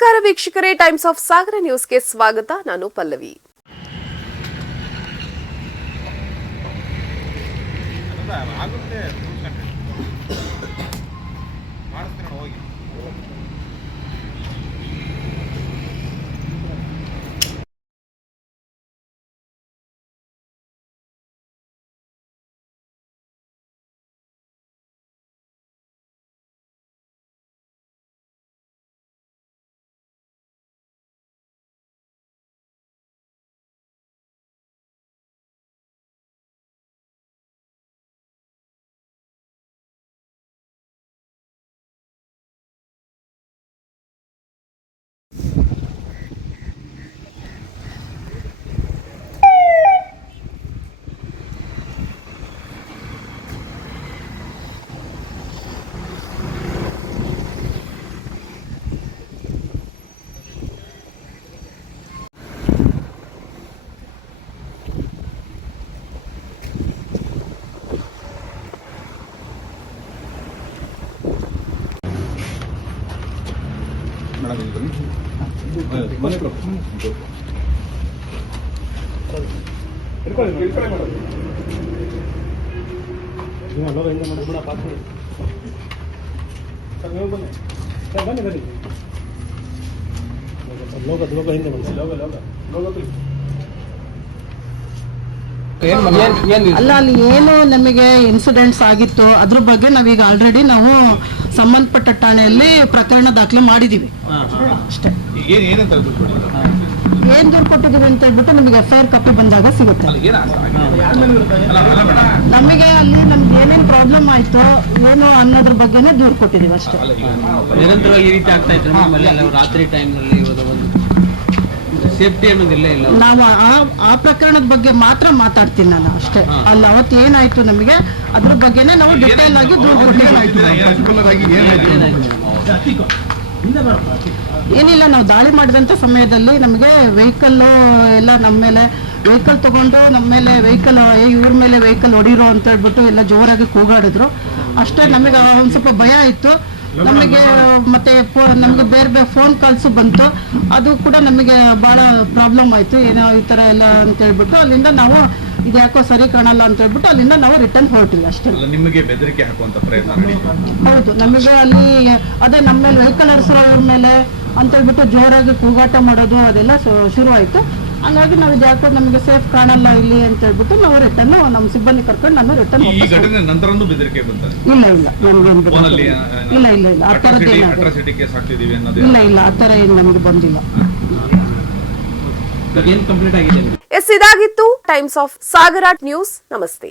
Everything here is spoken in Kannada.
ನಮಸ್ಕಾರ ವೀಕ್ಷಕರೇ ಟೈಮ್ಸ್ ಆಫ್ ಸಾಗರ ನ್ಯೂಸ್ಗೆ ಸ್ವಾಗತ. ನಾನು ಪಲ್ಲವಿ. ಆಗುತ್ತೆ ಮಾಡಿಸ್ತೀರ ಹೋಗಿ ಮೇಡಮ್ ಇಲ್ಲಿ ಬನ್ನಿ ಮನೆ ಅಲ್ಲ ಅಲ್ಲಿ ಏನು ನಮಗೆ ಇನ್ಸಿಡೆಂಟ್ಸ್ ಆಗಿತ್ತು. ಅದ್ರ ಬಗ್ಗೆ ನಾವೀಗ ಆಲ್ರೆಡಿ ನಾವು ಸಂಬಂಧಪಟ್ಟ ಠಾಣೆಯಲ್ಲಿ ಪ್ರಕರಣ ದಾಖಲೆ ಮಾಡಿದೀವಿ. ಅಷ್ಟೇ. ಏನು ದೂರು ಕೊಟ್ಟಿದೀವಿ ಅಂತ ಹೇಳ್ಬಿಟ್ಟು ನಮಗೆ ಎಫ್ಐಆರ್ ಐ ಆರ್ ಕಾಪಿ ಬಂದಾಗ ಸಿಗುತ್ತೆ. ನಮಗೆ ಅಲ್ಲಿ ನಮ್ಗೆ ಏನೇನ್ ಪ್ರಾಬ್ಲಮ್ ಆಯ್ತು ಏನು ಅನ್ನೋದ್ರ ಬಗ್ಗೆನೇ ದೂರು ಕೊಟ್ಟಿದೀವಿ ಅಷ್ಟೇ. ನಿರಂತರವಾಗಿ ಈ ರೀತಿ ಆಗ್ತಾ ಇದ್ರೆ ನಮ್ಮಲ್ಲಿ ರಾತ್ರಿ ಟೈಮ್ನಲ್ಲಿ ಇವಾಗ ಒಂದು ಸೇಫ್ಟಿ ಅನ್ನೋದಿಲ್ಲ ಇಲ್ಲೇ ನಾವು ಆ ಆ ಪ್ರಕರಣದ ಬಗ್ಗೆ ಮಾತ್ರ ಮಾತಾಡ್ತೀನಿ ನಾನು ಅಷ್ಟೇ. ಅಲ್ಲಿ ಅವತ್ತು ಏನಾಯ್ತು ನಮಗೆ ಅದ್ರ ಬಗ್ಗೆನೇ ನಾವು ಡಿಟೇಲ್ ಆಗಿ ದೂರು ಕೊಟ್ಟಿದ್ದೀವಿ. ಏನಿಲ್ಲ ನಾವು ದಾಳಿ ಮಾಡಿದಂಥ ಸಮಯದಲ್ಲಿ ನಮಗೆ ವೆಹಿಕಲ್ ಎಲ್ಲ ನಮ್ಮ ಮೇಲೆ ವೆಹಿಕಲ್ ತಗೊಂಡು ನಮ್ಮ ಮೇಲೆ ವೆಹಿಕಲ್ ಇವ್ರ ಮೇಲೆ ವೆಹಿಕಲ್ ಹೊಡಿರೋ ಅಂತ ಹೇಳ್ಬಿಟ್ಟು ಎಲ್ಲ ಜೋರಾಗಿ ಕೂಗಾಡಿದ್ರು. ಅಷ್ಟೇ ನಮಗೆ ಒಂದು ಸ್ವಲ್ಪ ಭಯ ಇತ್ತು. ನಮಗೆ ಮತ್ತೆ ನಮಗೆ ಬೇರೆ ಬೇರೆ ಫೋನ್ ಕಾಲ್ಸ್ ಬಂತು. ಅದು ಕೂಡ ನಮಗೆ ಬಹಳ ಪ್ರಾಬ್ಲಮ್ ಆಯ್ತು. ಏನೋ ಈ ಥರ ಎಲ್ಲ ಅಂತ ಹೇಳ್ಬಿಟ್ಟು ಅಲ್ಲಿಂದ ನಾವು ಇದು ಯಾಕೋ ಸರಿ ಕಾಣಲ್ಲ ಅಂತ ಹೇಳ್ಬಿಟ್ಟು ಅಲ್ಲಿಂದ ನಾವು ರಿಟರ್ನ್ ಹೊರಟಿಲ್ಲ ಅಷ್ಟೇ. ನಿಮಗೆ ಬೆದರಿಕೆ ಹಾಕುವಂತ ಪ್ರಯತ್ನ ಹೌದು ನಮಗೆ ಅಲ್ಲಿ ಅದೇ ನಮ್ಮ ಮೇಲೆ ವೆಹಿಕಲ್ ನಡೆಸಿರೋ ಅವ್ರ ಮೇಲೆ ಅಂತ ಹೇಳ್ಬಿಟ್ಟು ಜೋರಾಗಿ ಕೂಗಾಟ ಮಾಡೋದು ಅದೆಲ್ಲ ಶುರು ಆಯ್ತು ಹಂಗಾಗಿ ನಾವು ಇದು ಯಾಕೋ ನಮಗೆ ಸೇಫ್ ಕಾಣಲ್ಲ ಇಲ್ಲಿ ಅಂತ ಹೇಳ್ಬಿಟ್ಟು ನಾವು ರಿಟರ್ನ್ ನಮ್ಮ ಸಿಬ್ಬಂದಿ ಕರ್ಕೊಂಡು ನಾನು ರಿಟರ್ನ್ ಈ ವಾಪಸ್ ಘಟನೆ ನಂತರನೂ ಬೆದರಿಕೆ ಬಂತದೆ ಇಲ್ಲ ಇಲ್ಲ ನಮ್ಗೆ. ಫೋನಲ್ಲಿ ಇಲ್ಲ. ಇಲ್ಲ ಇಲ್ಲ ಆ ಥರದ್ದು ಏನಾದ್ರು. ಅಟ್ರಾಸಿಟಿ ಕೇಸ್ ಹಾಕ್ತಿದೀವಿ ಅನ್ನೋದು ಇಲ್ಲ ಇಲ್ಲ ಆ ಥರ ಏನು ನಮಗೆ ಬಂದಿಲ್ಲ. ಏನ್ ಕಂಪ್ಲೀಟ್ ಆಗಿದೆ? ಎಸ್ ಇದಾಗಿತ್ತು. ಟೈಮ್ಸ್ ಆಫ್ ಸಾಗರ ನ್ಯೂಸ್ ನಮಸ್ತೆ.